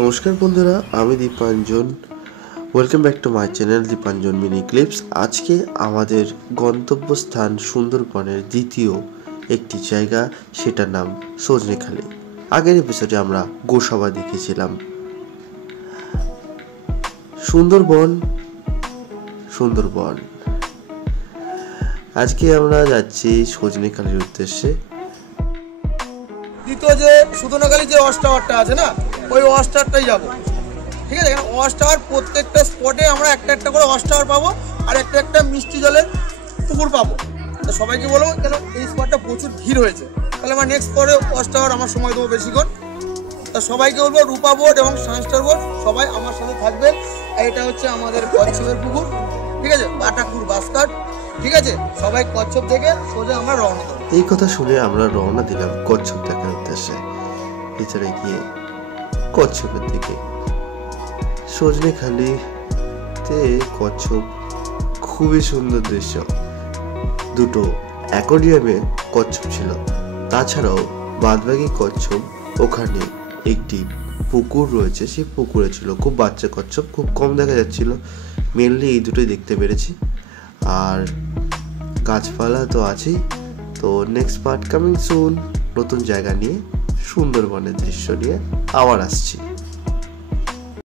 নমস্কার বন্ধুরা, আমি Dipanjan. Welcome back to my channel Dipanjan mini clips. আজকে আমাদের গন্তব্যস্থান সুন্দরবনের দ্বিতীয় একটি জায়গা, সেটার নাম সজনেখালি। আগের এপিসোডে আমরা গোসাবা দেখেছিলাম। সুন্দরবন আজকে আমরা যাচ্ছি সজনেখালির উদ্দেশ্যে। দ্বিতীয় যে সুদনাখালি যে ওয়াচ টাওয়ারটা আছে না, ওই ওয়াচ টাওয়ারটাই যাবো। ঠিক আছে, এখানে ওয়াচ টাওয়ার প্রত্যেকটা স্পটে আমরা একটা একটা করে ওয়াচ টাওয়ার পাবো, আর একটা একটা মিষ্টি জলের পুকুর পাবো। তো সবাইকে বলবো, কেন এই স্পটটা প্রচুর ভিড় হয়েছে, তাহলে আমার নেক্সট পরে ওয়াচ টাওয়ার আমার সময় দেবো বেশিক্ষণ। তা সবাইকে বলবো, রূপা বোর্ড এবং সানস্টার বোর্ড সবাই আমার সাথে থাকবেন। আর এটা হচ্ছে আমাদের কচ্ছপের পুকুর, ঠিক আছে, বাটাকুর বাসকাট। ঠিক আছে, সবাই কচ্ছপ থেকে সোজা আমরা রওনা দেবো। এই কথা শুনে আমরা রওনা দিলাম কচ্ছপ দেখার উদ্দেশ্যে। ভিতরে গিয়ে কচ্ছপের দিকে, সজনেখালিতে কচ্ছপ খুবই সুন্দর দৃশ্য। দুটো অ্যাকোয়ারিয়ামে কচ্ছপ ছিল, তাছাড়াও বাদবাকি কচ্ছপ ওখানে একটি পুকুর রয়েছে, সেই পুকুরে ছিল। খুব বাচ্চা কচ্ছপ, খুব কম দেখা যাচ্ছিল। মেনলি এই দুটোই দেখতে পেরেছি। আর গাছপালা তো আছেই। তো নেক্সট পার্ট কামিং সুন, নতুন জায়গা নিয়ে, সুন্দরবনের দৃশ্য নিয়ে আবার আসছি।